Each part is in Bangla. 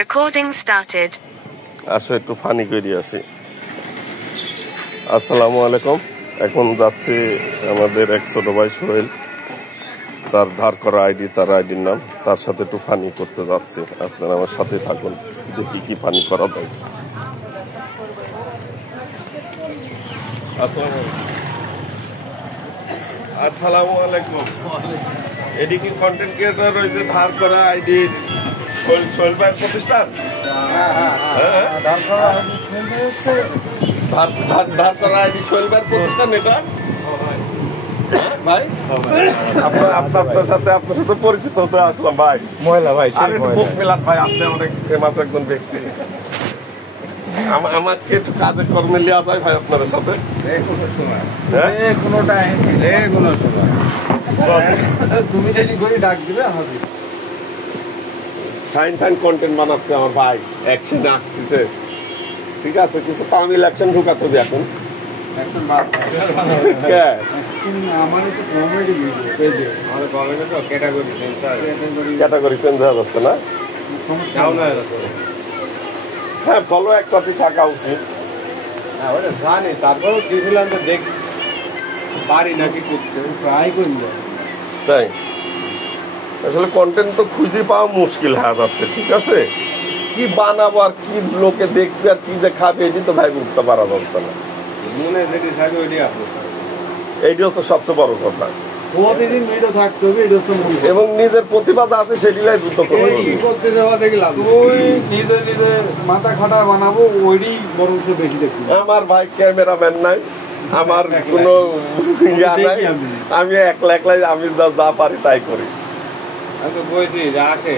Recording started. আসো একটু ফানি করে আসি। আসসালামু আলাইকুম। এখন যাচ্ছি আমাদের এক ছোট ভাই সোহেল, তার ধার করা আইডি, তার আইডির নাম, তার সাথে একটু ফানি করতে যাচ্ছি। আপনারা আমার সাথে থাকুন, দেখি কি ফানি করা যায়। আসসালামু আলাইকুম। এটি কি কন্টেন্ট ক্রিয়েটর ওই যে ধার করা আইডি সোহেল ভাই প্রতিষ্ঠান? ধার করা আইডি সোহেল ভাই প্রতিষ্ঠান এটা ভাই? আপনার সাথে পরিচিত হতে আসলাম ভাই। মহিলা ভাই, বুক মিলান ভাই, আপনি অনেক ফেমাস একজন ব্যক্তি। আমাকে একটু কাজে কর্মে লিয়া যায় ভাই আপনার সাথে? তুমি যদি করে ডাক দিবে হবে। ফাইন কন্টেন্ট বানাচ্ছে আমার ভাই, অ্যাকশনে আসতেছে। ঠিক আছে, কিছু তামিল অ্যাকশন ঢুকাতে হবে এখন। ক্যাটাগরি চেঞ্জ হয়ে যাচ্ছে না? হ্যাঁ, ফলো একটাতে থাকা উচিত। জানি, তারপর গেছিলাম তো দেখ পারি নাকি করতে, ট্রাই করি। তাই আসলে কন্টেন্ট তো খুঁজে পাওয়া মুশকিল হয়ে যাচ্ছে। ঠিক আছে, কি বানাবো আর কি লোকে দেখবে আর কি যে খাবে, এটি তো ভাই উঠতে পারা যাচ্ছে না। এইটিও তো সবচেয়ে বড় কথা। প্রতিদিন ভিডিও থাকতে হবে, এবং নিজের প্রতিভা আছে সেটিলাই যুদ্ধ করতে যাওয়া দেখলাম। ওই নিজে মাথা খাটা বানাবো, ওইটাই বরং বেশি দেখি। আমার ভাই ক্যামেরাম্যান নাই, আমার কোনো ইয়া নাই, আমি একলাই আমি যা পারি তাই করি। আমি তো বলছি যে আসে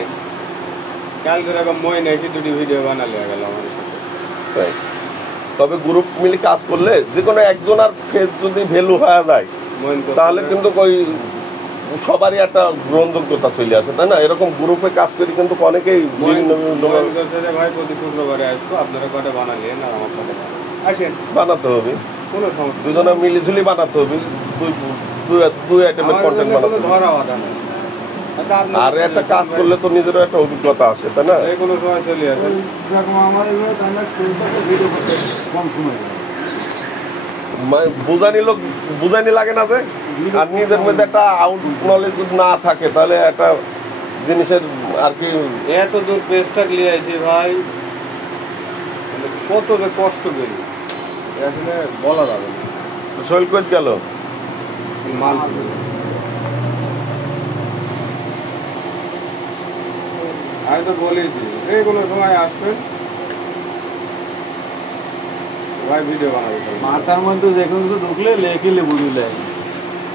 কাল করে মই নাকি দুটি ভিডিও বানালে গেল আমার সাথে। তবে গ্রুপ মিলে কাজ করলে যে কোনো একজন আর ফেস যদি ভ্যালু হয়ে যায় তাহলে কিন্তু ওই সবারই একটা গ্রহণযোগ্যতা চলে আসে, তাই না? এরকম গ্রুপে কাজ করি কিন্তু অনেকেই ভাই প্রতি শুক্রবারে আসবো, আপনারা কটা বানালে না আমার কটা আসেন, বানাতে হবে। কোনো সমস্যা, দুজনে মিলিঝুলি বানাতে হবে। দুই আইটেমের কন্টেন্ট বানাতে হবে। ধরা বাধা নেই। আর একটা কাজ করলে তো নিজেরও একটা অভিজ্ঞতা আসে, তাই না? কোনো সময় চলে আসে। বুঝানি লাগে না যে, আর নিজের মধ্যে একটা আউট নলেজ যদি না থাকে তাহলে একটা জিনিসের আর কি। এত দূর পেজটা নিয়ে আছে ভাই, কত যে কষ্ট করি আসলে বলা যাবে না। শৈল কই গেল মাল। আমি তো বলেছি যে কোনো সময় আসবেন ভাই, ভিডিও বানাবে। মাথার মধ্যে দেখুন তো ঢুকলে লেখিলে বুঝলে